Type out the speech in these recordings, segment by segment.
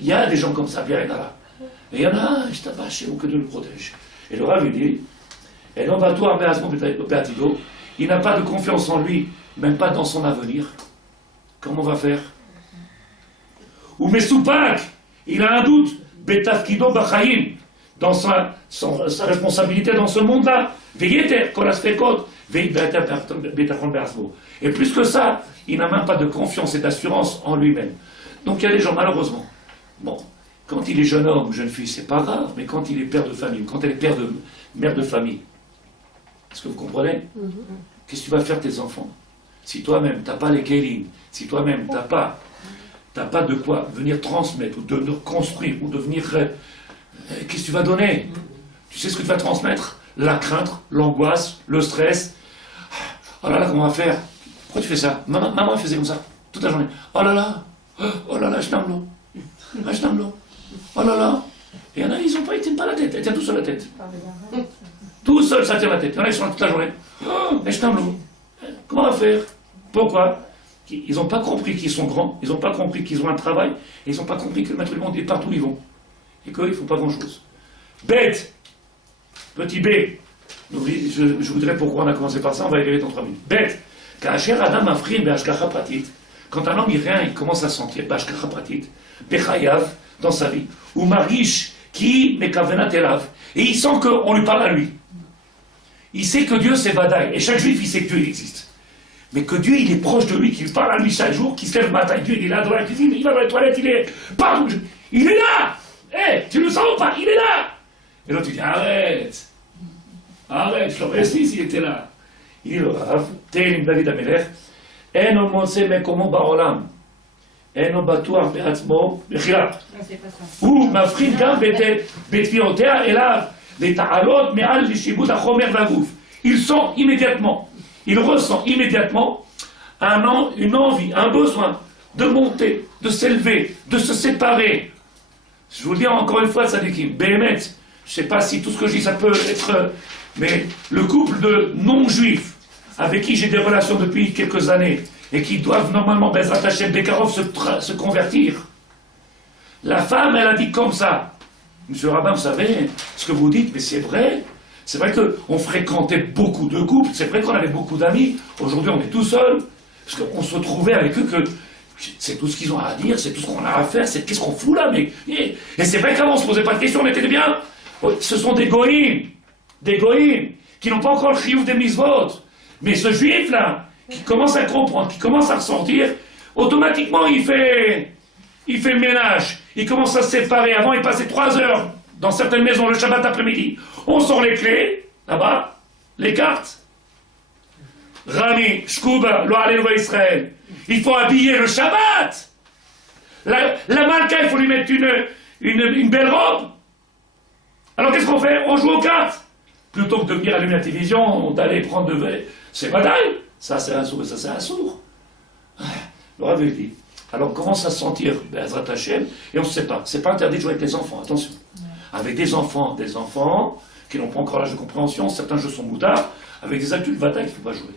Il y a des gens comme ça, bien là. Et il y en a un, je t'abache, chez vous, que Dieu le protège. Et le Rav lui dit, et non, bah toi, il n'a pas de confiance en lui, même pas dans son avenir. Comment on va faire? Ou Mesoupak, il a un doute, Betafkido Bachayim, dans sa responsabilité dans ce monde-là. Veyeter, Kolasfekot, et plus que ça, il n'a même pas de confiance et d'assurance en lui-même. Donc il y a des gens, malheureusement, bon, quand il est jeune homme ou jeune fille, c'est pas grave, mais quand il est père de famille, ou quand elle est mère de famille, est-ce que vous comprenez? Qu'est-ce que tu vas faire tes enfants? Si toi-même, tu n'as pas les kélim, si toi-même, tu n'as pas de quoi venir transmettre, ou de construire, ou de venir... qu'est-ce que tu vas donner? Tu sais ce que tu vas transmettre? La crainte, l'angoisse, le stress. Oh là là, comment on va faire? Pourquoi tu fais ça? Maman faisait comme ça, toute la journée. Oh là là, je t'aime l'eau. Je t'aime l'eau. Oh là là. Et il y en a, ils tiennent pas la tête, ils tiennent tout seul la tête. Tout seul, ça tient la tête. Il y en a, ils sont là toute la journée. Oh, je t'aime l'eau. Comment on va faire? Pourquoi? Ils n'ont pas compris qu'ils sont grands, ils n'ont pas compris qu'ils ont un travail, et ils n'ont pas compris que le maître du monde est partout où ils vont. Et qu'ils ne font pas grand-chose. Bête. Petit B. Je voudrais pourquoi on a commencé par ça, on va y arriver dans 3 minutes. Bête. Quand un homme il commence à sentir Bashkacha Pratit, Bechayav, dans sa vie, ou Marish, qui Mekavenat Elav, et il sent qu'on lui parle à lui. Il sait que Dieu c'est Vadaï, et chaque juif il sait que Dieu il existe. Mais que Dieu il est proche de lui, qu'il parle à lui chaque jour, qu'il se lève le matin, Dieu il est là dans la cuisine, il va dans les toilettes, il est partout. Il est là. Tu le sens ou pas? Il est là. Et l'autre il dit arrête, je l'aurais su s'il était là. Il dit le Rav, Télim David Amelech, Eno Mose Mekomo Baolam, Eno Batuach Beatzmo Bechila, ou Mafrid Gam Betfiotea Elav, les Ta'alot Me'al Lishibut Achomer Vagouf. Il ressent immédiatement une envie, un besoin de monter, de s'élever, de se séparer. Je vous le dis encore une fois, Sadikim, Béhémet, je ne sais pas si tout ce que je dis ça peut être... Mais le couple de non-juifs avec qui j'ai des relations depuis quelques années et qui doivent normalement, Bezrat Hashem Bekarov, se convertir. La femme, elle a dit comme ça. Monsieur le rabbin, vous savez, ce que vous dites, mais c'est vrai. C'est vrai qu'on fréquentait beaucoup de couples, c'est vrai qu'on avait beaucoup d'amis. Aujourd'hui, on est tout seul, parce qu'on se trouvait avec eux que c'est tout ce qu'ils ont à dire, c'est tout ce qu'on a à faire, c'est qu'est-ce qu'on fout là, mais... Et c'est vrai qu'avant, on ne se posait pas de questions, on était bien. Ce sont des goïms, qui n'ont pas encore le chiyuv des mitzvot. Mais ce juif-là, qui commence à comprendre, qui commence à ressentir, automatiquement, il fait le ménage. Il commence à se séparer. Avant, il passait 3 heures dans certaines maisons le Shabbat après-midi. On sort les clés, là-bas, les cartes. Rami, Shkuba, Lo Alléluia Israël. Il faut habiller le Shabbat. La Malka, il faut lui mettre une belle robe. Alors qu'est-ce qu'on fait? On joue aux cartes. Plutôt que de venir allumer la télévision, d'aller prendre de verre. C'est badaï. Ça c'est un sourd, ça c'est un sourd. Le Rav dit. Alors on commence à se sentir Bezrat Hashem et on ne sait pas. C'est pas interdit de jouer avec les enfants, attention. Avec des enfants qui n'ont pas encore l'âge de compréhension, certains jeux sont moutards, avec des adultes batailles, il ne faut pas jouer.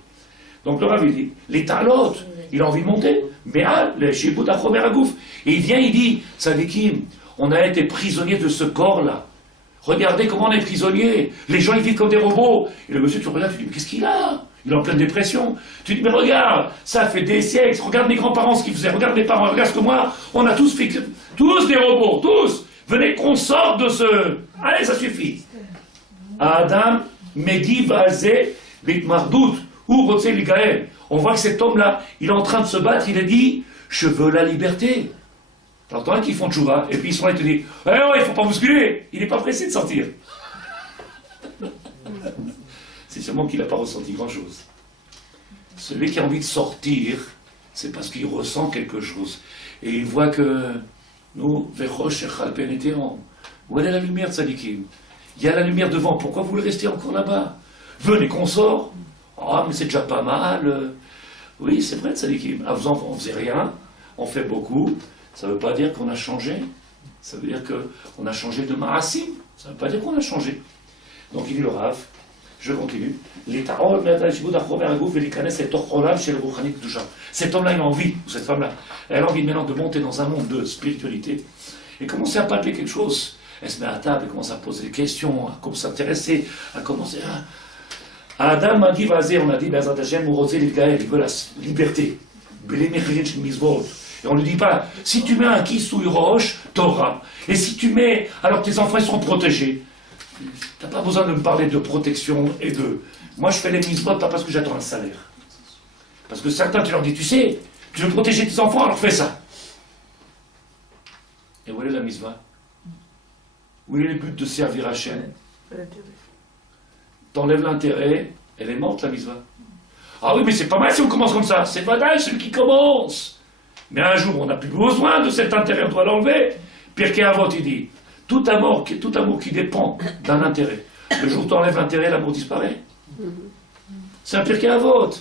Donc le Rav dit, les talotes, il a envie de monter, mais les Shibut Achomer Agouf. Et il vient, il dit, Sadikim, on a été prisonniers de ce corps-là. Regardez comment on est prisonniers. Les gens, ils vivent comme des robots. Et le monsieur, tu regardes, tu dis, mais qu'est-ce qu'il a? Il est en pleine dépression. Tu dis, mais regarde, ça fait des siècles. Regarde mes grands-parents, ce qu'ils faisaient. Regarde mes parents, regarde ce que moi, on a tous fait. Tous des robots, tous. Venez qu'on sorte de ce... Allez, ça suffit. Adam, Megi, Vazé, Bitmardout, ou Rotse Ligaël. On voit que cet homme-là, il est en train de se battre. Il a dit, je veux la liberté. Alors, t'en as qui font tchouva, et puis ils sont là, ils te disent, eh ouais, il ne faut pas bousculer, il n'est pas pressé de sortir. C'est sûrement qu'il n'a pas ressenti grand-chose. Celui qui a envie de sortir, c'est parce qu'il ressent quelque chose. Et il voit que nous, Vechosh Echal Peneteron, où est la lumière de Tzadikim? Il y a la lumière devant, pourquoi vous voulez rester encore là-bas? Venez qu'on sort. Ah, mais c'est déjà pas mal. Oui, c'est vrai, Tzadikim. À vous, on ne faisait rien, on fait beaucoup. Ça ne veut pas dire qu'on a changé. Ça veut dire qu'on a changé de Ma'asim. Ça ne veut pas dire qu'on a changé. Donc il dit le Rav, Je continue. Cet homme-là, il a envie, ou cette femme-là, elle a envie maintenant de monter dans un monde de spiritualité et commencer à palper quelque chose. Elle se met à table, elle commence à poser des questions, à commencer à s'intéresser, à commencer à... Adam m'a dit, vas-y, on a dit, Bezrat Hashem, il veut la liberté. Et on ne lui dit pas, si tu mets un kisouille roche, t'auras. Et si tu mets, alors tes enfants ils seront protégés. T'as pas besoin de me parler de protection et de... Moi je fais les mitzvot pas parce que j'attends un salaire. Parce que certains tu leur dis, tu sais, tu veux protéger tes enfants, alors fais ça. Et où est la mitzvah? Où est le but de servir Hachem? T'enlèves l'intérêt, elle est morte la mitzvah. Ah oui, mais c'est pas mal si on commence comme ça. C'est Vadaï, celui qui commence. Mais un jour, on n'a plus besoin de cet intérêt, on doit l'enlever. Pirkei Avot, il dit, tout amour qui dépend d'un intérêt. Le jour où tu enlèves l'intérêt, l'amour disparaît. C'est un Pirkei Avot.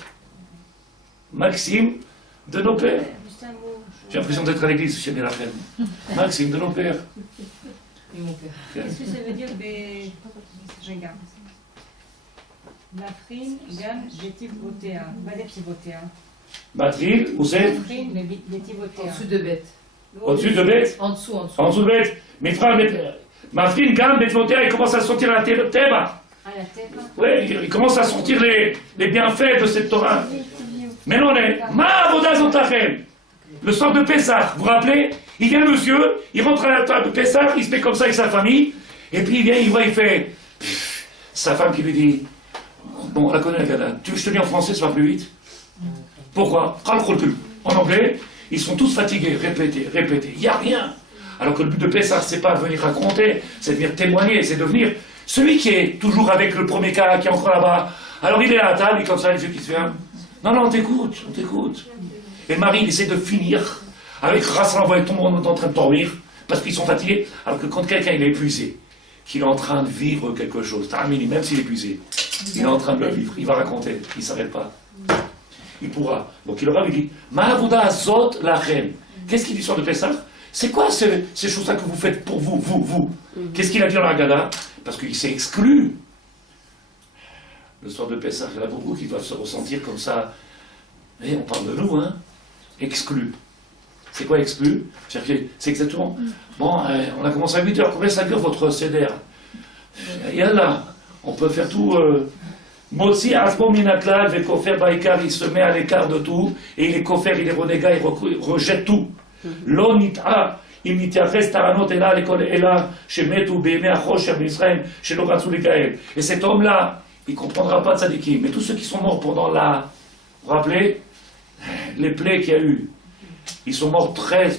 Maxime de nos pères. J'ai l'impression d'être à l'église, chez la reine. Maxime de nos pères. Est-ce que ça veut dire des... Regarde. Mafrin, Gam, Bétivotéa. Bétivotéa. Matril, où c'est? Mafrin, Bétivotéa. En dessous de bête. Au-dessus de bête? En dessous, en dessous. En dessous de bête. Mes frères, Mafrin, Gam, Bétivotéa, il commence à sortir la Théba. Ah, la tête. Oui, il commence à sortir les bienfaits de cette Torah. Mais non, on est Ma'avoda Zotachem. Le sort de Pessah, vous vous rappelez? Il vient le monsieur, il rentre à la table de Pessah, il se met comme ça avec sa famille, et puis il vient, il voit, il fait... Sa femme qui lui dit... Bon, on la connaît la gada. Tu veux que je te dis en français, ça va plus vite? Pourquoi? En anglais, ils sont tous fatigués, répéter. Il n'y a rien. Alors que le but de Pessah, c'est pas venir raconter, c'est de venir témoigner, c'est de venir... Celui qui est toujours avec le premier cas, qui est encore là-bas, alors il est à la table, il comme ça, il fait qu'il se fait... Non, on t'écoute. Et Marie, il essaie de finir avec Rassan, on voit tout le monde en train de dormir, parce qu'ils sont fatigués, alors que quand quelqu'un il est épuisé, qu'il est en train de vivre quelque chose, même s'il est épuisé, il est en train de le vivre, il va raconter, il ne s'arrête pas. Il pourra. Donc il aura lui dit, Ma'avoda azot lachem. Qu'est-ce qu'il dit sur le Pessah? C'est quoi ces choses-là que vous faites pour vous? Qu'est-ce qu'il a dit dans la Haggadah? Parce qu'il s'est exclu. Le soir de Pessah, il y en a beaucoup qui doivent se ressentir comme ça. Et on parle de nous, hein? Exclu. C'est quoi exclu? C'est exactement. Bon, on a commencé à 8h. Combien ça dure votre CDR? Yallah, on peut faire tout. Motsi Asbo Minaklal, Vekofer Baïkar, il se met à l'écart de tout, et il est kofer, il est renégat, il rejette tout. Lo nit'a, im nitiaches taranot ela, l'école ela, shemetu, bémé, achosh, Israël, chez l'oratsu lekael. Et cet homme-là, il ne comprendra pas de tzadikim. Mais tous ceux qui sont morts pendant la. Vous vous rappelez? Les plaies qu'il y a eu. Ils sont morts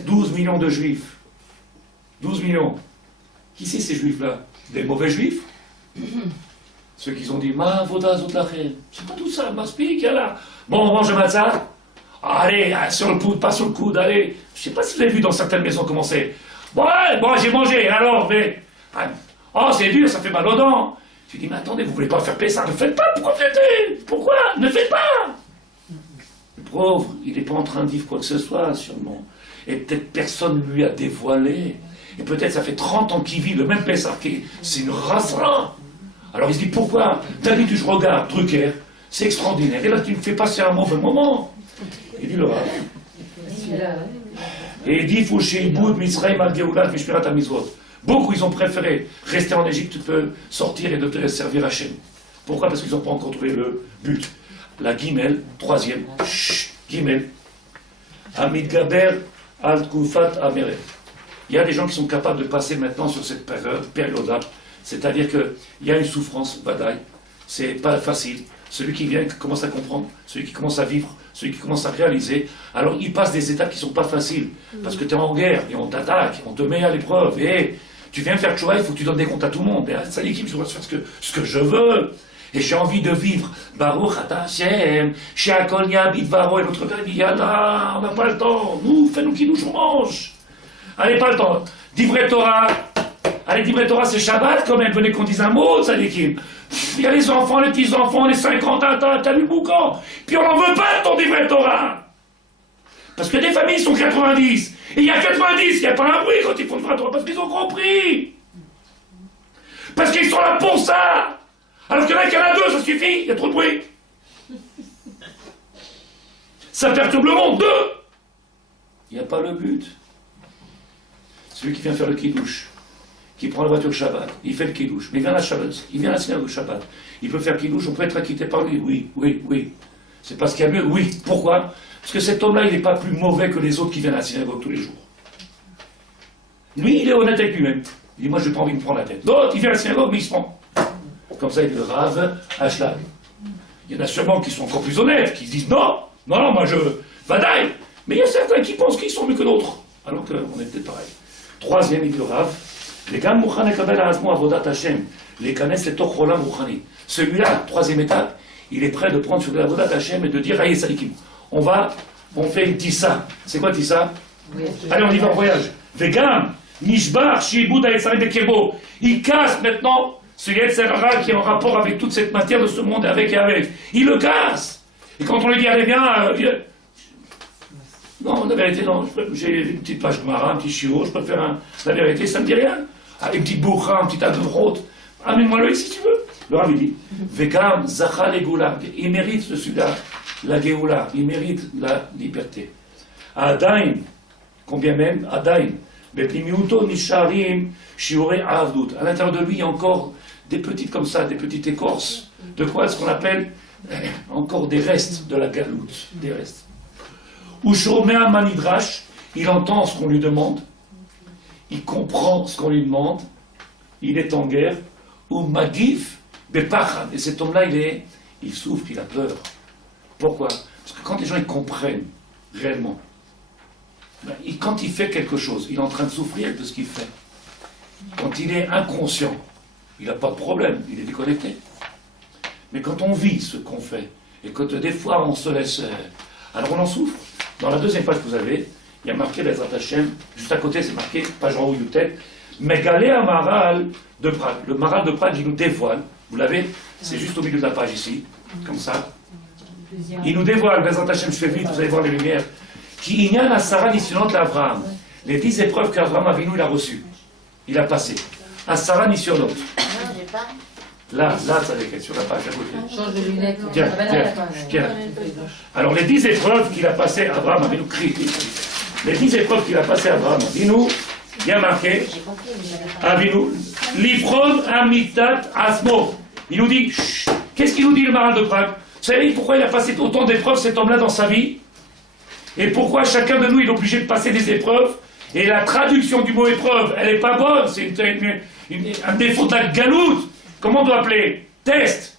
12 millions de juifs. 12 millions. Qui c'est ces juifs-là? Des mauvais juifs? Ceux qui ont dit, Ma'avoda zot lachem. C'est pas tout ça, Maspik, là. Bon, on mange le matzah. Allez, sur le coude, pas sur le coude, allez. Je sais pas si vous avez vu dans certaines maisons comment c'est. Bon, j'ai mangé, alors, mais. Oh, c'est dur, ça fait mal aux dents. Tu dis, mais attendez, vous voulez pas faire paix ça? Ne faites pas, pourquoi faites-vous? Pourquoi? Ne faites pas! Le pauvre, il n'est pas en train de vivre quoi que ce soit, sûrement. Et peut-être personne ne lui a dévoilé. Et peut-être ça fait 30 ans qu'il vit le même Pessah, c'est une rassera. Alors il se dit, pourquoi? D'habitude, je regarde Drucker, c'est extraordinaire. Et là, tu me fais passer un mauvais moment. Il dit le Rav. Et il dit, Fouchéiboud, Mitzrayim, Al-Geoulat, Mishpirat, Amizvot. Beaucoup, ils ont préféré rester en Égypte que sortir et de servir Hachem. Pourquoi? Parce qu'ils n'ont pas encore trouvé le but. La Gimel, troisième, Gimel, Amid Gaber, Al-Koufat, Ameret. Il y a des gens qui sont capables de passer maintenant sur cette période-là. C'est-à-dire qu'il y a une souffrance, badaï. C'est pas facile. Celui qui vient, qui commence à comprendre, celui qui commence à vivre, celui qui commence à réaliser, alors il passe des étapes qui ne sont pas faciles. Parce que tu es en guerre, et on t'attaque, on te met à l'épreuve, et tu viens faire tchouva, il faut que tu donnes des comptes à tout le monde. Ça l'équipe, je dois faire ce que je veux. Et j'ai envie de vivre. Baruch Ata Hashem, She'akol Yabit Varo, et l'autre gars dit, Yallah, on n'a pas le temps, nous, fais-nous qui nous mange. Allez, pas le temps. Divrei Torah. Allez, Divrei Torah, c'est Shabbat quand même, venez qu'on dise un mot, ça l'équipe. Il y a les enfants, les petits-enfants, les 50, t'as lu boucan. Puis on n'en veut pas de ton Divrei Torah. Parce que des familles sont 90. Et il y a 90, il n'y a pas un bruit quand ils font le Divrei Torah, parce qu'ils ont compris. Parce qu'ils sont là pour ça. Alors qu'il y en a qui en a deux, ça suffit, il y a trop de bruit. Ça perturbe le monde, deux. Il n'y a pas le but. Celui qui vient faire le kidouche, qui prend la voiture Shabbat, il fait le kidouche, mais il vient à la Shabbat, il vient à la synagogue Shabbat, il peut faire kidouche, on peut être acquitté par lui, oui. C'est parce qu'il y a mieux, oui. Pourquoi? Parce que cet homme-là, il n'est pas plus mauvais que les autres qui viennent à la synagogue tous les jours. Lui, il est honnête avec lui-même. Il dit, moi, je n'ai pas envie de me prendre la tête. L'autre, il vient à la synagogue, mais il se prend. Comme ça, il est le Rav Ashlag. Il y en a sûrement qui sont encore plus honnêtes, qui se disent, non, moi, je vadaille. Mais il y a certains qui pensent qu'ils sont mieux que d'autres, alors qu'on est peut-être pareil. Troisième, il dit le Rav, les gars mouchan ekabel ha'azmo avodat Hashem, les kanes le toch rolam mouchani. Celui-là, troisième étape, il est prêt de prendre sur de la avodat Hashem et de dire, aïe, sadikim, on fait une tissa. C'est quoi tissa? Allez, on y va en voyage. Vegam, nishbar, shibud ha'etzarim bekirbo. Il casse maintenant ce Yetzerara qui est en rapport avec toute cette matière de ce monde, avec et avec. Il le casse. Et quand on lui dit, allez, viens, non, la vérité, non, j'ai une petite page de Mara, un petit chiot, je peux faire la vérité, ça ne me dit rien. Ah, une petite bourra, un petit advrot, amène-moi-le si tu veux. Le Rav dit, Vegam, Zachal et Goula, il mérite celui-là, la Géoula, il mérite la liberté. Adain, combien même, Adain, Bepimiuto Nisharim, Shiore Avdut. À l'intérieur de lui, il y a encore des petites comme ça, des petites écorces. De quoi ce qu'on appelle encore des restes de la galoute, des restes. Ushomea Manidrash, il entend ce qu'on lui demande, il comprend ce qu'on lui demande, il est en guerre. Ou Magif Bepachad, et cet homme-là, il souffre, il a peur. Pourquoi? Parce que quand les gens ils comprennent réellement, quand il fait quelque chose, il est en train de souffrir de ce qu'il fait. Quand il est inconscient, il n'a pas de problème, il est déconnecté. Mais quand on vit ce qu'on fait, et que des fois on se laisse... alors on en souffre. Dans la deuxième page que vous avez, il y a marqué Bezrat Hashem, juste à côté c'est marqué, page en haut Youtet, Megalé à Maral de Prague. Le Maral de Prague, il nous dévoile, vous l'avez, c'est juste au milieu de la page ici, comme ça. Il nous dévoile, Bezrat Hashem, je fais vite, vous allez voir les lumières, qui inyan à Sarah Nissionot l'Avram, les 10 épreuves qu'Avram Avinu il a reçues, il a passé. À Sarah Nissionot. Là, ça est sur la page à côté. Change de lunettes. Tiens. Alors, les 10 épreuves qu'il a passées à Abraham Avinu, les 10 épreuves qu'il a passées à Abraham Avinu, il y a marqué Avinu, Livron Amitat Asmo. Il nous dit, qu'est-ce qu'il nous dit le Maral de Prague? Vous savez pourquoi il a passé autant d'épreuves, cet homme-là, dans sa vie? Et pourquoi chacun de nous, il est obligé de passer des épreuves? Et la traduction du mot épreuve, elle n'est pas bonne, c'est un défaut de la galoute. Comment on doit appeler? Test.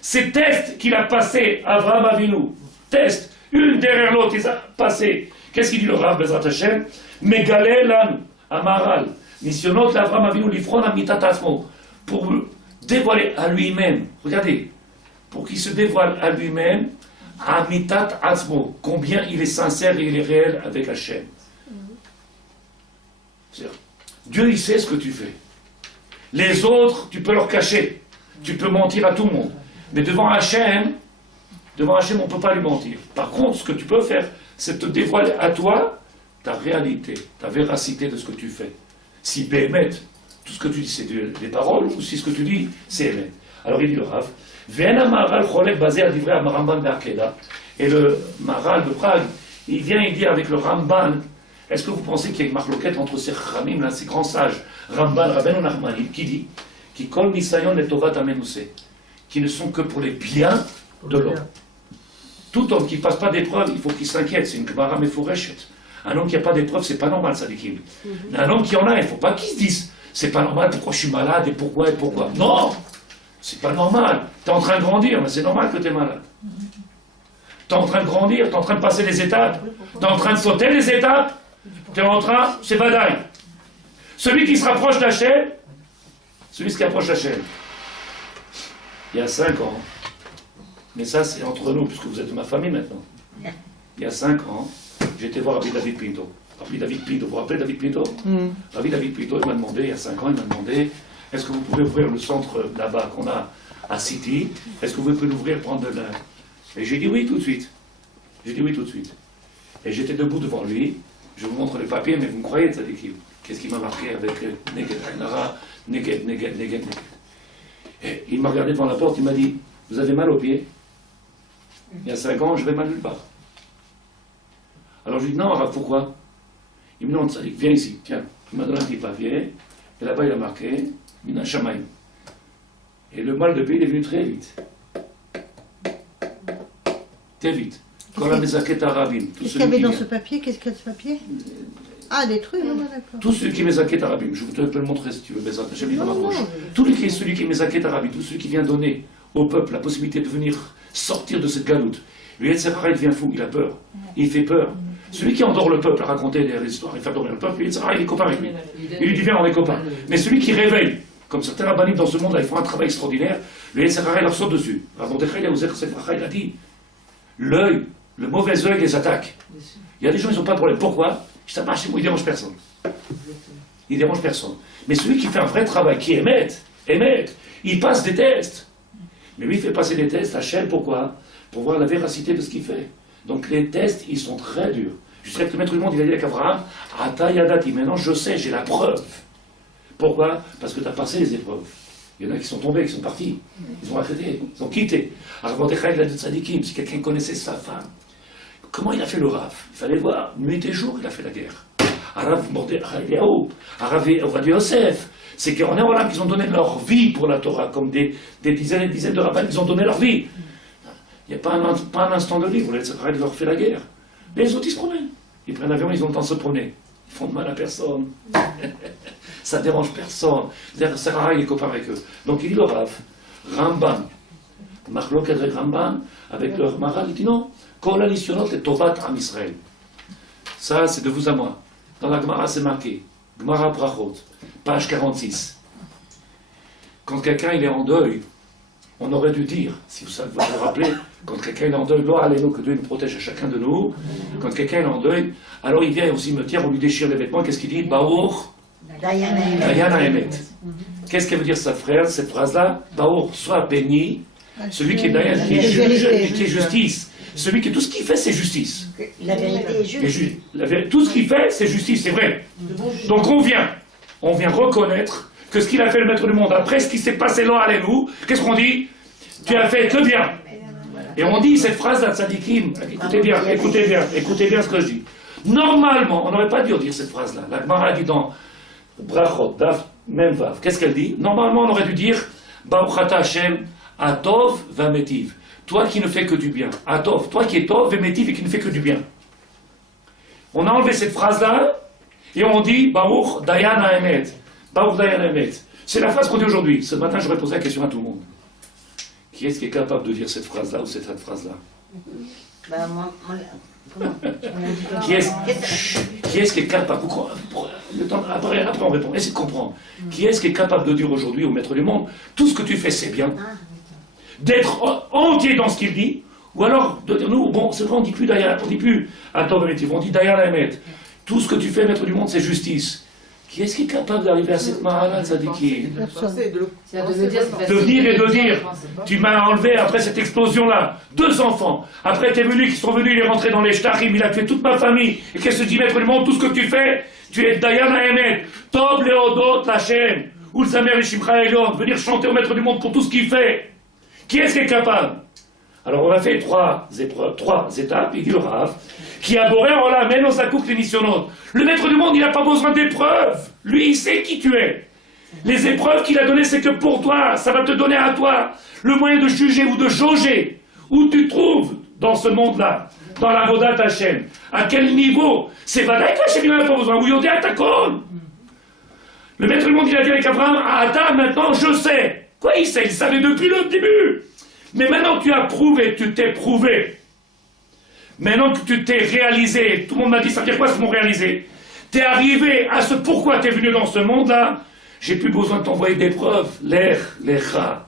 Ces tests qu'il a passés, Avraham Avinu, test, une derrière l'autre, il a passé. Qu'est-ce qu'il dit le Rav Bezrat Hashem? Megalé lan, Amaral, Nisyonot l'Avraham Avinu, Lifron Amitat Asmo, pour dévoiler à lui-même, regardez, pour qu'il se dévoile à lui-même, Amitat Asmo, combien il est sincère et il est réel avec Hashem. Dieu, il sait ce que tu fais. Les autres, tu peux leur cacher. Tu peux mentir à tout le monde. Mais devant Hachem, on ne peut pas lui mentir. Par contre, ce que tu peux faire, c'est te dévoiler à toi ta réalité, ta véracité de ce que tu fais. Si Béhémet, tout ce que tu dis, c'est des paroles, ou si ce que tu dis, c'est Hémet. Alors il dit le Rav, Vena Maral Cholek basé à livrer à Maramban d'Arkeda. Et le Maral de Prague, il vient, il dit avec le Ramban, est-ce que vous pensez qu'il y a une marloquette entre ces Khamim, là, ces grands sages, Ramban, Rabbeinu Nachmani, qui dit, qui kol nisayon et tovat amenuse, qui ne sont que pour les biens de l'homme. Tout homme qui ne passe pas d'épreuve, il faut qu'il s'inquiète, c'est une Gemara Meforeshet. Un homme qui n'a pas d'épreuve, c'est pas normal, Sadikim. Mais un homme qui en a, il ne faut pas qu'il se dise, c'est pas normal, pourquoi je suis malade, et pourquoi. Non, c'est pas normal. Tu es en train de grandir, mais c'est normal que tu es malade. Tu es en train de grandir, tu es en train de passer les étapes, tu es en train de sauter les étapes, tu es en train, c'est badaï. Celui qui se rapproche d'Hachem, celui qui approche d'Hachem, il y a 5 ans, mais ça c'est entre nous, puisque vous êtes de ma famille maintenant, il y a 5 ans, j'étais voir Rabbi David Pinto. Rabbi David Pinto, vous vous rappelez David Pinto? Rabbi David Pinto, il m'a demandé, il y a 5 ans, il m'a demandé, est-ce que vous pouvez ouvrir le centre là-bas qu'on a à City? Est-ce que vous pouvez l'ouvrir, prendre de l'air? Et j'ai dit oui tout de suite. Et j'étais debout devant lui, je vous montre les papiers, mais vous me croyez, Tzadikim? Qu'est-ce qui m'a marqué avec Neged Ainara, Neged. Et il m'a regardé devant la porte, il m'a dit, vous avez mal aux pieds? Il y a 5 ans, je vais mal nulle part. Alors je lui dis, non, Rav, pourquoi? Il me dit, non, Tzadik, viens ici, tiens. Il m'a donné un petit papier, et là-bas il a marqué, Mina Shamaim. Et le mal de pied, il est venu très vite. Très vite. Comme la Mezaket Arabim. Qu'est-ce qu'il y avait dans ce papier? Qu'est-ce qu'il y a de ce papier? Ah, des trucs, non, d'accord. Tous ceux qui Mezaket Arabim, je peux le montrer si tu veux, j'ai mis dans ma poche. Celui qui est Mezaket Arabim, tout celui qui vient donner au peuple la possibilité de venir sortir de cette galoute. Le Yetzirah, il devient fou, il a peur. Il fait peur. Celui qui endort le peuple à raconter des histoires et faire dormir le peuple, le Yetzirah, il est copain avec lui. Il lui dit viens, on est copains. Mais celui qui réveille, comme certains rabbinim dans ce monde-là, ils font un travail extraordinaire, le Yetzirah, il leur saute dessus. Il a dit l'œil, le mauvais œil les attaque. Il y a des gens, ils n'ont pas de problème. Pourquoi? Je sais pas, chez moi, il ne dérange personne. Il ne dérange personne. Mais celui qui fait un vrai travail, qui émette, il passe des tests. Mais lui, il fait passer des tests à Hachem, pourquoi? Pour voir la véracité de ce qu'il fait. Donc les tests, ils sont très durs. Jusqu'à que le maître du monde, il a dit avec Abraham, Ata Yadati, maintenant je sais, j'ai la preuve. Pourquoi? Parce que tu as passé les épreuves. Il y en a qui sont tombés, qui sont partis. Ils ont arrêté, ils ont quitté. Alors Mordechai, il a dit Tzadikim, si quelqu'un connaissait sa femme, comment il a fait le Rav? Il fallait voir, nuit et jour, il a fait la guerre. Arav Mordechai, Arav Ovadia Yosef, c'est qu'on est en là qu'ils ont donné leur vie pour la Torah, comme des dizaines et dizaines de rabbins qui ont donné leur vie. Il n'y a pas un instant de libre, les Tzachari leur fait la guerre. Mais les autres, ils se promènent. Ils prennent l'avion, ils ont le temps de se promener. Ils font de mal à personne. Ça dérange personne. Sarah, il est copain avec eux. Donc il dit le Rav, Ramban, Machlok et Ramban, avec leur Maral, il dit non, Kol Anisyonot et Tovat Am Israël. Ça, c'est de vous à moi. Dans la Gemara, c'est marqué. Gemara Brachot, page 46. Quand quelqu'un il est en deuil, on aurait dû dire, si vous vous rappelez, quand quelqu'un est en deuil, allez-nous, que Dieu nous protège à chacun de nous. Quand quelqu'un est en deuil, alors il vient au cimetière, on lui déchire les vêtements, qu'est-ce qu'il dit? Baour Dayana Emet. Qu'est-ce qu'elle veut dire sa frère, cette phrase-là? Baour, sois béni, celui qui est Dayan, qui est justice. Celui qui, tout ce qu'il fait, c'est justice. La vérité est juste. Tout ce qu'il fait, c'est justice, c'est vrai. Donc on vient reconnaître que ce qu'il a fait le maître du monde, après ce qui s'est passé là, allez-nous, qu'est-ce qu'on dit? Tu as fait que bien. Et on dit cette phrase-là, Tzadikim, écoutez bien ce que je dis. Normalement, on n'aurait pas dû dire cette phrase-là. La Gemara dit dans Brachot, Daf, même Vav. Qu'est-ce qu'elle dit? Normalement, on aurait dû dire Baruch Ata Hashem, Atov Vametiv. Toi qui ne fais que du bien. Atov, toi qui es Tov, Vametiv et qui ne fais que du bien. On a enlevé cette phrase-là et on dit Baruch Dayan Haemet. Baruch Dayan Haemet. C'est la phrase qu'on dit aujourd'hui. Ce matin, j'aurais posé la question à tout le monde. Qui est-ce qui est capable de dire cette phrase-là ou cette phrase-là? Bah, moi, comment? Qui est-ce qui est capable? Après on répond. Essayez de comprendre. Qui est-ce qui est capable de dire aujourd'hui au maître du monde, tout ce que tu fais c'est bien, d'être entier dans ce qu'il dit, ou alors de dire nous, bon, c'est vrai, on dit plus Dayan, on dit plus Atov Vametiv, on dit Dayan Haemet. Tout ce que tu fais, maître du monde, c'est justice. Qui est-ce qui est capable d'arriver à cette marala, Tzadiki? De venir et de dire, tu m'as enlevé après cette explosion-là, 2 enfants. Après t'es venu, qui sont venus, il est rentré dans les shtachim, il a tué toute ma famille. Et qu'est-ce que tu dis, maître du monde, tout ce que tu fais, tu es Dayan Haemet, Tov Leodot Lachem, ou le Samer Shimcha Elyon, venir chanter au maître du monde pour tout ce qu'il fait. Qui est-ce qui est capable? Alors on a fait 3 étapes, il dit le Rav, qui a boré en la mène aux akouk les missionnaires. Le maître du monde, il n'a pas besoin d'épreuves. Lui, il sait qui tu es. Les épreuves qu'il a données, c'est que pour toi, ça va te donner à toi le moyen de juger ou de jauger où tu te trouves dans ce monde-là, dans la Vodat Hashem. À quel niveau? C'est Vadaï qu'Hashem, il n'en a pas besoin. Ou Yodé Atakon. Le maître du monde, il a dit avec Abraham, Adam, maintenant, je sais. Quoi, il sait? Il savait depuis le début. Mais maintenant que tu as prouvé, tu t'es prouvé. Maintenant que tu t'es réalisé, tout le monde m'a dit, ça veut dire quoi ce mot réalisé? T'es arrivé à ce pourquoi t'es venu dans ce monde-là, j'ai plus besoin de t'envoyer des preuves. L'echa.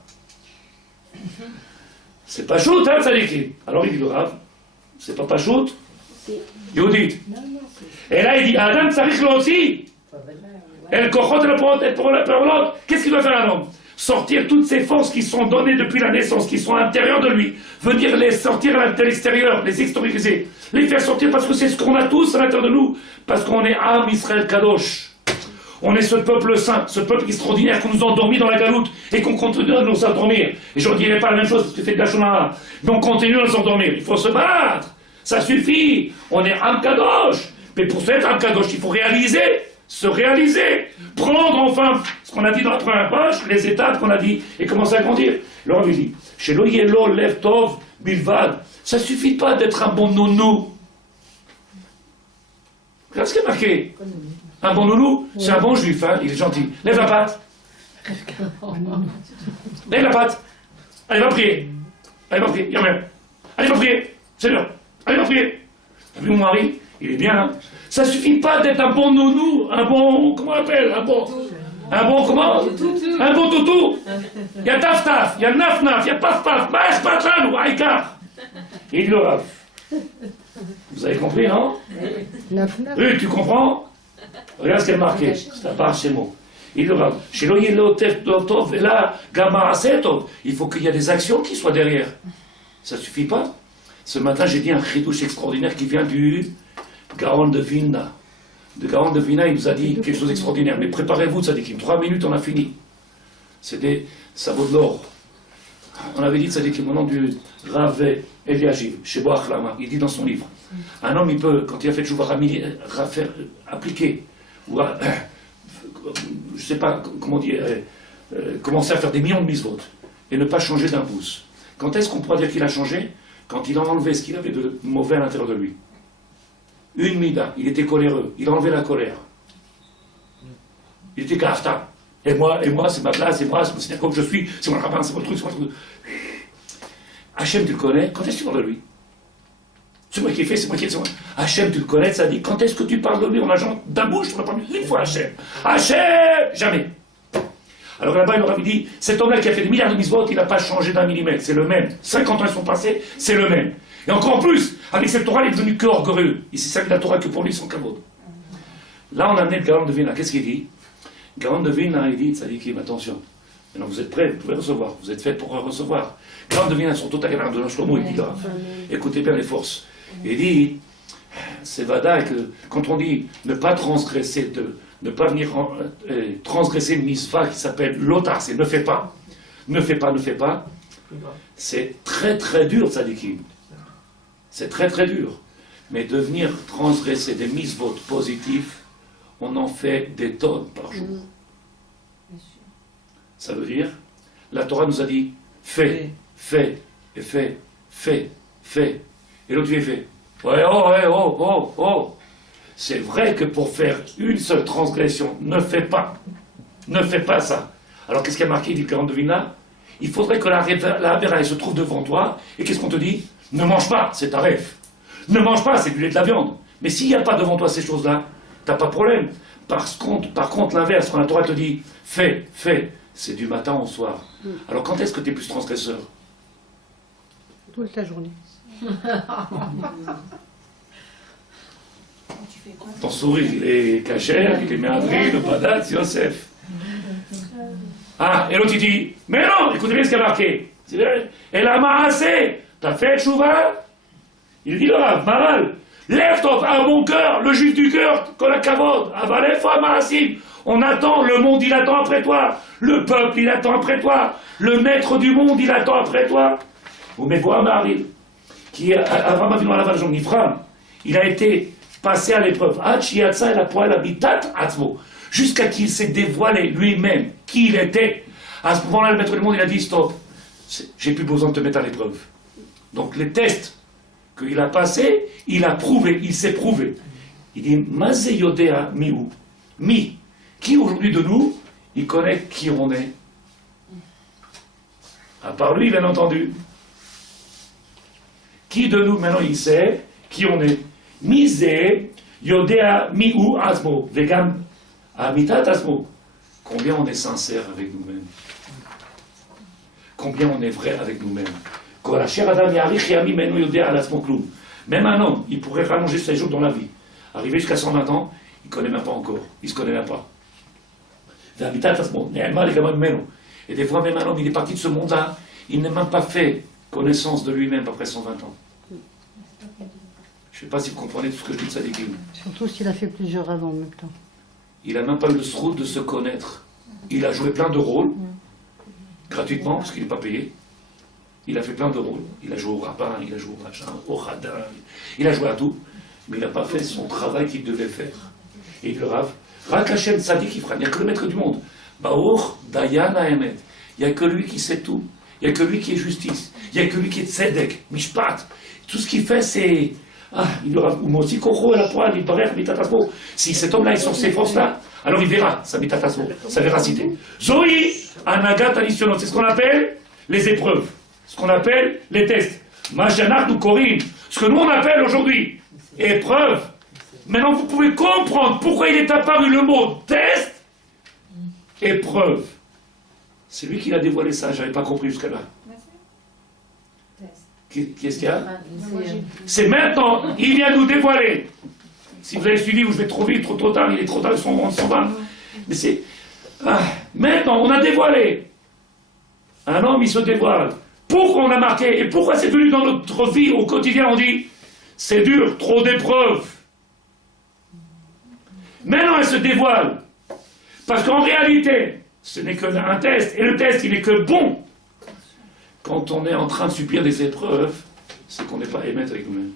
C'est pas shoot, hein, Tzadiki? Alors il dit le Rav, c'est pas shoot? Yehudit. Et là il dit, Adam tzarich lo aussi. El kochot el parolot. Qu'est-ce qu'il doit faire un homme? Sortir toutes ces forces qui sont données depuis la naissance, qui sont à l'intérieur de lui, venir les sortir à l'extérieur, les extérioriser, les faire sortir parce que c'est ce qu'on a tous à l'intérieur de nous, parce qu'on est Am Israël Kadosh. On est ce peuple saint, ce peuple extraordinaire qu'on nous a endormis dans la galoute et qu'on continue à nous endormir. Et je ne dirais pas la même chose parce que c'est de la shonara. Mais on continue à nous endormir. Il faut se battre. Ça suffit. On est Am Kadosh. Mais pour être Am Kadosh, il faut réaliser, se réaliser, prendre enfin ce qu'on a dit dans la première page, les étapes qu'on a dit, et commencer à grandir. Le Rav dit, chez lo yelo lev tov bilvad, ça suffit pas d'être un bon nounou. Regarde ce qui est marqué. Un bon nounou, c'est un bon juif, hein, il est gentil. Lève la patte. Lève la patte. Allez, va prier. Allez, va prier, Yamel. Allez, va prier. C'est l'heure. Allez, va prier. T'as vu mon mari? Il est bien, hein. Ça suffit pas d'être un bon nounou, un bon, comment on appelle, un bon comment? Un bon toutou. Il y a taf taf, il y a naf naf, il y a paf paf, maïs patlan ou aïkar. Et il le rave. Vous avez compris, non? Oui, tu comprends? Regarde ce qu'elle est marqué, c'est la part chez moi. Il le rave. Chez l'oyelo tef tov, et là, gamma asetov. Il faut qu'il y ait des actions qui soient derrière. Ça suffit pas. Ce matin, j'ai dit un chidouche extraordinaire qui vient du Gaon de Vilna. De Gaon de Vilna, il nous a dit quelque chose d'extraordinaire. Mais préparez-vous, Tzadikim. 3 minutes, on a fini. Ça vaut de l'or. On avait dit, Tzadikim, au nom du Rav Eliagiv, chez Boach Lama. Il dit dans son livre, un homme, il peut, quand il a fait le Chouva appliquer, ou je sais pas comment dire, commencer à faire des millions de mitzvot, et ne pas changer d'un pouce. Quand est-ce qu'on pourra dire qu'il a changé? Quand il a enlevé ce qu'il avait de mauvais à l'intérieur de lui. Une mida, il était coléreux, il a enlevé la colère. Il était kafta. Et moi, c'est ma place, c'est comme je suis, c'est mon rabbin, c'est mon truc, c'est mon truc. Hachem, tu le connais, quand est-ce que tu parles de lui? C'est moi qui ai fait, c'est moi qui ai fait. Hachem, tu le connais, ça dit, quand est-ce que tu parles de lui en agent d'un bouche, on n'a pas mis une fois Hachem. Hachem, jamais. Alors là-bas, il leur avait dit, cet homme-là qui a fait des milliards de mitzvot, il n'a pas changé d'un millimètre, c'est le même. 50 ans ils sont passés, c'est le même. Et encore plus, avec cette Torah, il est devenu que orgueilleux. Il s'est servi de la Torah que pour lui, son kavod. Là, on a amené le Gaon de Vilna. Qu'est-ce qu'il dit? Gaon de Vilna, il dit, Tzadikim, attention. Maintenant, vous êtes prêts, vous pouvez recevoir. Vous êtes faits pour recevoir. Gaon de Vilna, son total de Shlomo, il dit grave. Écoutez bien les forces. Il dit, c'est vada que quand on dit ne pas transgresser, ne pas venir transgresser une mitzvah qui s'appelle l'otar, c'est ne fais pas. Ne fais pas, ne fais pas. C'est très très dur, Tzadikim. C'est très très dur. Mais de venir transgresser des mitzvot positifs, on en fait des tonnes par jour. Ça veut dire, la Torah nous a dit, fais, fais, et fais, fais, fais. Et l'autre tu es fait. Ouais, oh. C'est vrai que pour faire une seule transgression, ne fais pas ça. Alors qu'est-ce qu'il y a marqué, dit le Gaon de Vilna? Il faudrait que la Avera se trouve devant toi, et qu'est-ce qu'on te dit? Ne mange pas, c'est ta rêve. Ne mange pas, c'est du lait de la viande. Mais s'il n'y a pas devant toi ces choses-là, t'as pas de problème. Par contre, l'inverse, quand la Torah te dit fais, c'est du matin au soir. Alors quand est-ce que tu es plus transgresseur? Toute la journée. Ton sourire, il est cachère, il est méandré, le padat, c'est Yosef. Ah, et l'autre il dit, mais non, écoutez bien ce qu'il y a marqué. Elle a marassé. T'as fait Tchouva? Il dit le Rav, Maral, lève-toi à mon cœur, le juif du cœur, qu'on a kavod, avalef-toi Marassim. On attend, le monde il attend après toi, le peuple il attend après toi, le maître du monde il attend après toi. Vous mettez quoi, Marie, qui est Avram Avinu à la Val Nifram, il a été passé à l'épreuve, jusqu'à qu'il s'est dévoilé lui-même qui il était. À ce moment-là, le maître du monde il a dit stop, j'ai plus besoin de te mettre à l'épreuve. Donc les tests qu'il a passés, il a prouvé, il s'est prouvé. Il dit Mazé Yodea Miou. Mi. Qui aujourd'hui de nous, il connaît qui on est? À part lui, bien entendu. Qui de nous maintenant il sait qui on est? Misé Yodea Miou Asmo. Vegam Amitat Asmo. Combien on est sincère avec nous-mêmes? Combien on est vrai avec nous-mêmes? Même un homme, il pourrait rallonger ses jours dans la vie. Arrivé jusqu'à 120 ans, il ne connaît même pas encore. Il ne se connaît même pas. Et des fois, même un homme, il est parti de ce monde-là, il n'a même pas fait connaissance de lui-même après 120 ans. Je ne sais pas si vous comprenez tout ce que je dis de Tzadikim. Surtout s'il a fait plusieurs avant en même temps. il n'a même pas eu le sroud de se connaître. Il a joué plein de rôles, gratuitement, parce qu'il n'est pas payé. Il a fait plein de rôles. Il a joué au rabbin, il a joué au machin, au radin, il a joué à tout. Mais il n'a pas fait son travail qu'il devait faire. Et le Rav, Rak Hashem Tzadik Ifran, il n'y a que le maître du monde. Baor Dayan Haemet. Il n'y a que lui qui sait tout. Il n'y a que lui qui est justice. Il n'y a que lui qui est tzedek, mishpat. Tout ce qu'il fait, c'est... Ah, il aura... Mosi Koro et la poêle, il paraît, mitatasmo. Si cet homme-là est sur ces forces-là, alors il verra sa mitatasmo, sa véracité. Zoï, Anagat Anisionot, c'est ce qu'on appelle les épreuves. Ce qu'on appelle les tests. Majanar ou Korim, ce que nous on appelle aujourd'hui épreuve. Maintenant vous pouvez comprendre pourquoi il est apparu le mot test, épreuve. C'est lui qui a dévoilé ça, j'avais pas compris jusqu'à là. Qu'est-ce qu'il y a? C'est maintenant, il vient nous dévoiler. Si vous avez suivi ou je vais trop vite, trop tard, il est trop tard, ils s'en va. Mais c'est... Ah, maintenant, on a dévoilé. Un homme, il se dévoile. Pourquoi on a marqué? Et pourquoi c'est venu dans notre vie au quotidien? On dit, c'est dur, trop d'épreuves. Maintenant, elle se dévoile. Parce qu'en réalité, ce n'est qu'un test. Et le test, il n'est que bon. Quand on est en train de subir des épreuves, c'est qu'on n'est pas émettre avec nous-mêmes.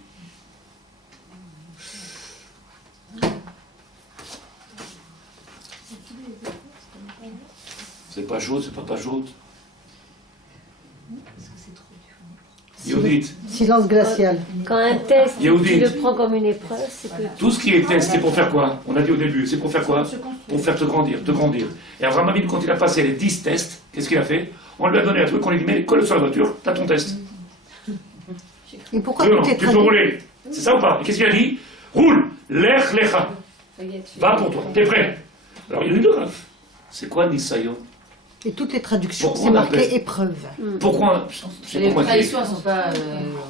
C'est pas chaud, c'est pas chaud. Yehudit. Silence glacial. Quand un test, Yehudit. tu le prends comme une épreuve, c'est que... Tout ce qui est test, c'est pour faire quoi? On a dit au début, c'est pour faire quoi? Pour faire te grandir. Et Abraham Avinu, quand il a passé les 10 tests, qu'est-ce qu'il a fait? On lui a donné un truc, on lui dit, mais colle sur la voiture, t'as ton test. Et pourquoi Non, tout est tu peux traduit? rouler. C'est ça ou pas? Et qu'est-ce qu'il a dit? Roule, lech lecha. Va pour toi, t'es prêt? Alors il y a eu deux rafs. C'est quoi Nisayon? Et toutes les traductions, Pourquoi c'est on marqué appelle- épreuve. Pourquoi? Les traductions ne sont pas.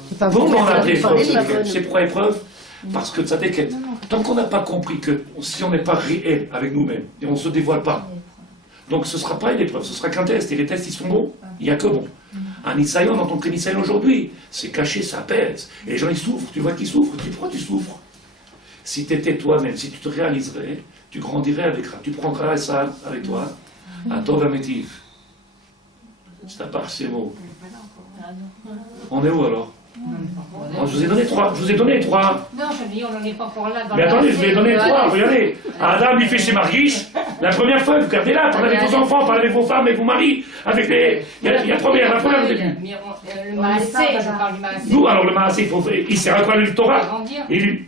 C'est pas Pourquoi on a vous, appelé c'est pas les épreuve? livres. C'est pourquoi épreuve? Parce que ça déquête. Tant qu'on n'a pas compris que si on n'est pas réel avec nous-mêmes et on ne se dévoile pas, donc ce ne sera pas une épreuve, ce sera qu'un test. Et les tests, ils sont bons. Il n'y a que bon. Un Nisayon, dans ton prix Nisayon aujourd'hui, c'est caché, ça pèse. Et les gens, ils souffrent. Tu vois qu'ils souffrent. Tu dis, pourquoi tu souffres? Si tu étais toi-même, si tu te réaliserais, tu grandirais avec ça. Tu prendras ça avec toi. Un Tov Amétif. C'est à part ces mots. On est où alors? Moi, je vous ai donné trois. Je vous ai donné trois. Non, je dis, on n'en est pas encore là. Dans Mais la attendez, je vous ai donné scène de trois. Alice. Regardez. Adam, il fait chez Marguiche. La première fois, vous gardez là. Parlez avec vos enfants, parlez avec vos femmes, avec vos maris. Avec les... Il y a la première au début. Mais le Maasé, je parle du Maasé. Nous, alors le Maasé, il sert à quoi le Torah? Grandir. Il dit,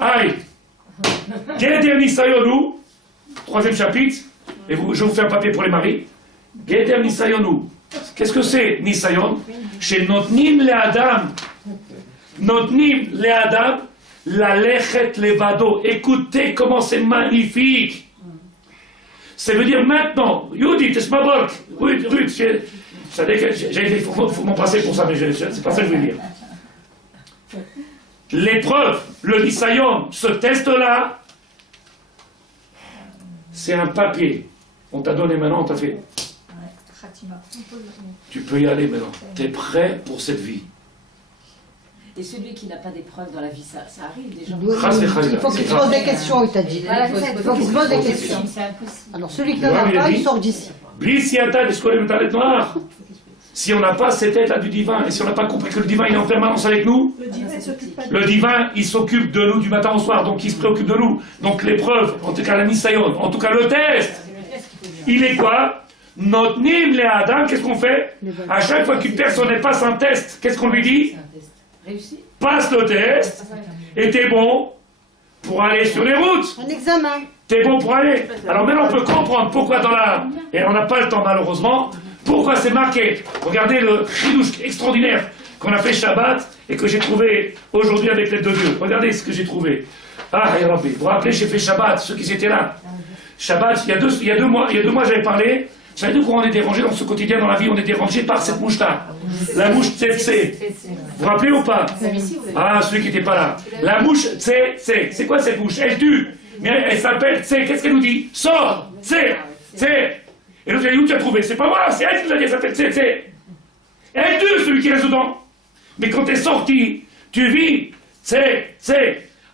aïe, Geder Nisayonu, troisième chapitre, et je vais vous faire un papier pour les maris. Geder Nisayonu. Qu'est-ce que c'est Nisayon? Chez Notnim le Adam. Notnim le Adam, la lechet levado. Écoutez comment c'est magnifique. Ça veut dire maintenant, Yudit, es Mabork, Ruth, il faut m'en passer pour ça, mais c'est pas ça que je veux dire. L'épreuve, le Nisayon, ce test-là, c'est un papier. On t'a donné maintenant, on t'a fait. Tu peux y aller maintenant. Tu es prêt pour cette vie. Et celui qui n'a pas d'épreuve dans la vie, ça arrive, des gens. Il faut qu'il se pose des questions, il t'a dit. Voilà, c'est ça, Il faut qu'il se pose des questions. C'est impossible. Alors celui qui n'en Ouais, a il a pas, dit. il sort d'ici. Blissiata de tête noire. Si on n'a pas cet état du divin, et si on n'a pas compris que le divin il est en permanence avec nous, le divin il s'occupe de nous du matin au soir, donc il se préoccupe de nous. Donc l'épreuve, en tout cas la Nisayon, en tout cas le test, il est quoi? Notnim le Adam, qu'est-ce qu'on fait? À chaque fois qu'une personne passe un test, qu'est-ce qu'on lui dit? C'est un test. Réussi. Passe le test, et t'es bon pour aller sur les routes. Un examen. T'es bon pour aller. Alors maintenant on peut comprendre pourquoi dans la... Et on n'a pas le temps malheureusement. Pourquoi c'est marqué? Regardez le chidouche extraordinaire qu'on a fait Shabbat et que j'ai trouvé aujourd'hui avec l'aide de Dieu. Regardez ce que j'ai trouvé. Ah, ya Rabbi, vous vous rappelez, j'ai fait Shabbat, ceux qui étaient là. Shabbat, il y a deux mois j'avais parlé. Vous savez de quoi on est dérangé dans ce quotidien, dans la vie, on est dérangé par cette mouche-là. La mouche tsetse. Vous vous rappelez ou pas? Ah, celui qui n'était pas là. La mouche tsetse. C'est quoi cette mouche? Elle tue. Mais elle s'appelle tsetse. Qu'est-ce qu'elle nous dit? Sors, tsetse. Et l'autre, où tu as trouvé? C'est pas moi, c'est elle qui nous a dit, elle s'appelle tsetse. Elle tue celui qui reste dedans. Mais quand tu es sorti, tu vis tsetse.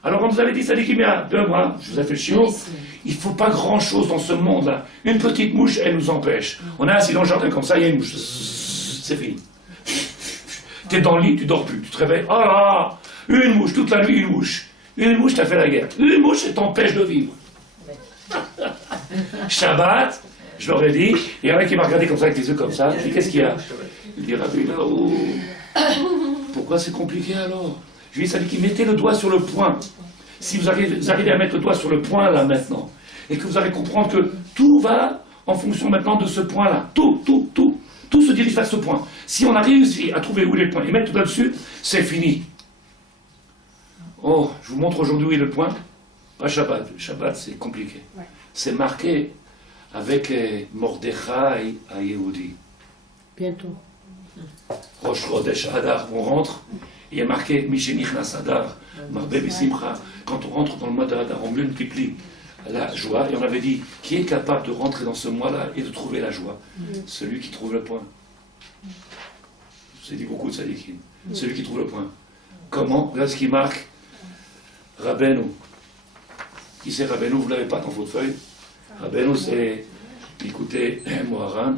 Alors on nous avait dit, ça dit qu'il y a 2 mois, je vous ai fait le chiot, il ne faut pas grand-chose dans ce monde-là. Une petite mouche, elle nous empêche. On est assis dans le jardin comme ça, il y a une mouche. C'est fini. T'es dans le lit, tu dors plus. Tu te réveilles, oh là, une mouche, toute la nuit, une mouche. Une mouche t'a fait la guerre. Une mouche, elle t'empêche de vivre. Shabbat, je leur ai dit, et il y en a qui m'a regardé comme ça avec les yeux comme ça. Je dis, qu'est-ce qu'il y a? Il dit, Rabbi, là-haut. Pourquoi c'est compliqué alors? Je lui ai dit, ça dit qu'il mettait le doigt sur le point. Si vous arrivez à mettre le doigt sur le point là maintenant, et que vous allez comprendre que tout va en fonction maintenant de ce point-là. Tout se dirige vers ce point. Si on a réussi à trouver où est le point et mettre tout là-dessus, c'est fini. Oh, je vous montre aujourd'hui où est le point. Pas Shabbat. Shabbat, c'est compliqué. Ouais. C'est marqué avec Mordechai à Yehudi. Bientôt. Rosh Chodesh Adar, on rentre, il y a marqué Mishenichnas Adar, Marbe Bisimcha. Quand on rentre dans le mois d'Adar, on multiplie la joie. Et on avait dit, qui est capable de rentrer dans ce mois-là et de trouver la joie? Celui qui trouve le point. C'est dit beaucoup de sadikim. Celui qui trouve le point. Comment? Regarde ce qui marque Rabbeinu. Qui c'est Rabbeinu? Vous ne l'avez pas dans votre feuille. Rabbeinu, c'est, écoutez, Moharan.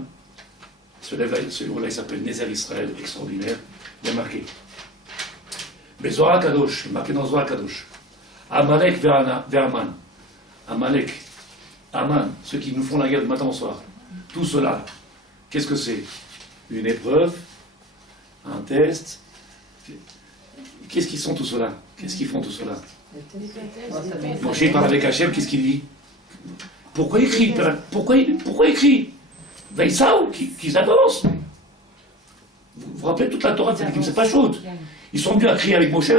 Celui-là, il s'appelle Nézer Israël, extraordinaire. Il est marqué. Mais Zohar Kadosh, marqué dans Zohar Kadosh. Amalek Verman. Amalek, Aman, ceux qui nous font la guerre de matin au soir. Tout cela, qu'est-ce que c'est? Une épreuve, un test. Qu'est-ce qu'ils sont tout cela? Qu'est-ce qu'ils font tout cela? Moshe parle avec Hachem, qu'est-ce qu'il dit? Pourquoi il crie? Pourquoi il crie? Veïsaou, qu'ils avancent. Vous vous rappelez toute la Torah, c'est pas chaude. Ils sont venus à crier avec Moshe.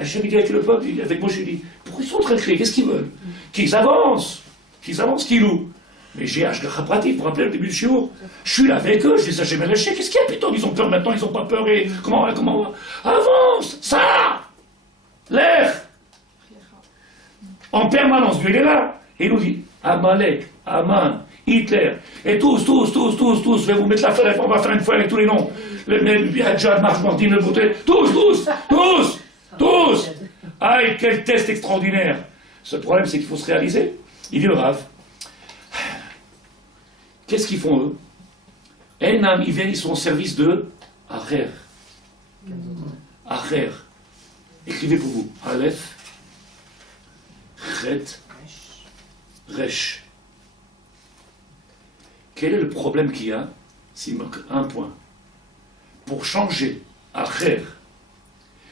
Hachem dit avec le peuple, avec Moshe, il dit, pourquoi ils sont en train de crier? Qu'est-ce qu'ils veulent? Qu'ils avancent, qu'ils louent. Mais j'ai Ashgacha Pratit, vous vous rappelez le début du shiur? Je suis là avec eux, je dis Hachem Ereché, qu'est-ce qu'il y a putain? Ils ont peur maintenant, ils n'ont pas peur et comment avance, ça, l'air. En permanence, Dieu il est là. Et il nous dit, Amalek, Aman, Hitler, et tous, je vais vous mettre la feuille, on va faire une feuille avec tous les noms. Le Hadjad, Marche Martin, le Boutet, tous. Aïe, quel test extraordinaire. Ce problème, c'est qu'il faut se réaliser. Il dit le Rav, qu'est-ce qu'ils font eux? Enam, ils viennent, ils sont au service de Acher. Acher. Écrivez pour vous. Aleph, Chet, Resh. Quel est le problème qu'il y a s'il manque un point? Pour changer Acher,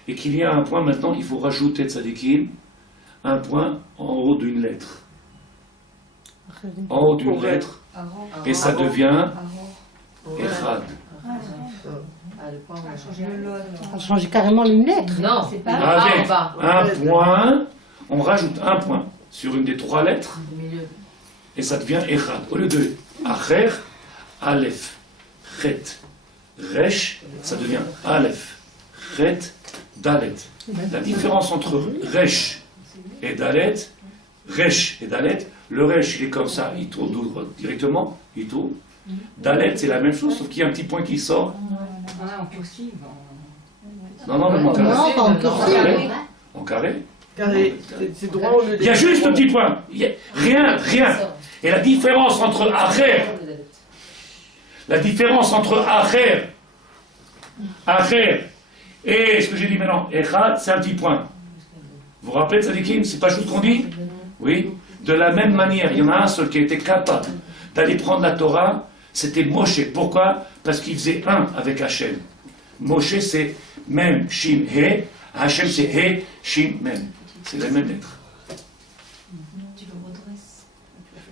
et qu'il y a un point maintenant, il faut rajouter tzadikim, un point en haut d'une lettre. En haut d'une lettre, et ça devient Echad. On a changé carrément une lettre. Non, c'est pas Avec bas. un point, on rajoute un point sur une des 3 lettres, et ça devient Echad. Au lieu de Acher, Aleph, Chet, Resh, ça devient Aleph, Chet, Dalet. La différence entre Resh et Dalet, le Resh il est comme ça, il tourne directement, il tourne. Dalet c'est la même chose, sauf qu'il y a un petit point qui sort. En cursive. Non, même en carré. Non, pas en cursive. En carré. Carré, c'est droit au lieu Il y a juste un petit point. Rien. Et la différence entre Acher, et ce que j'ai dit maintenant, Echad, c'est un petit point. Vous vous rappelez de Tzadikim, c'est pas juste qu'on dit? Oui. De la même manière, il y en a un seul qui était capable d'aller prendre la Torah, c'était Moshe. Pourquoi? Parce qu'il faisait un avec Hachem. Moshe c'est Mem, Shin, He. Hachem c'est He, Shin, Mem. C'est la même lettre.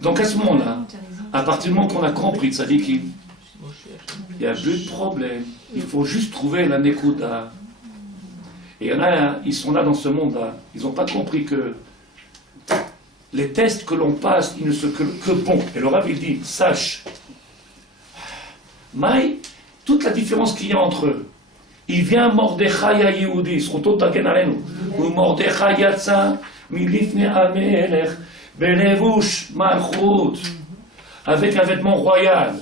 Donc à ce moment-là, à partir du moment qu'on a compris Tzadikim, il n'y a plus de problème. Il faut juste trouver la Nekuda. Et il y en a, ils sont là dans ce monde-là. Ils n'ont pas compris que les tests que l'on passe, ils ne sont que bons. Et le Rav, il dit, sache, Maï, toute la différence qu'il y a entre eux. Il vient Mordechai à Yehudi, Srotot Tagen Alenu, ou Mordechai Yatsa, Milifne Amelech, Belevush Malchut, avec un vêtement royal.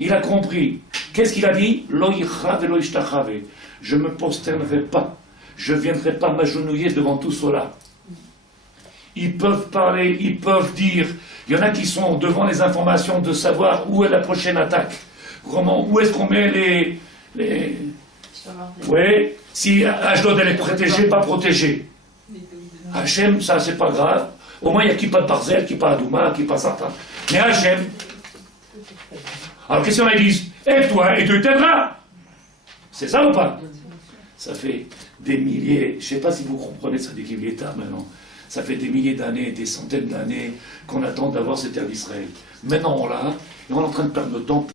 Il a compris. Qu'est-ce qu'il a dit? Lo yichra velo ishtachave. Je ne me prosternerai pas. je ne viendrai pas m'agenouiller devant tout cela. Ils peuvent parler, ils peuvent dire. Il y en a qui sont devant les informations de savoir où est la prochaine attaque. Où est-ce qu'on met les... Oui, si Ashdod elle est protégée, pas protégée. Hachem, ça c'est pas grave. Au moins il y a Kippa de Barzel, Kippa Adouma, Kippa Satan. Mais Hachem, alors qu'est-ce qu'on dit? Aide-toi et tu t'aideras. C'est ça ou pas? Ça fait des milliers, je ne sais pas si vous comprenez ça, des Kivieta maintenant. Ça fait des milliers d'années, des centaines d'années qu'on attend d'avoir cette terre d'Israël. Maintenant on l'a, et on est en train de perdre notre temps.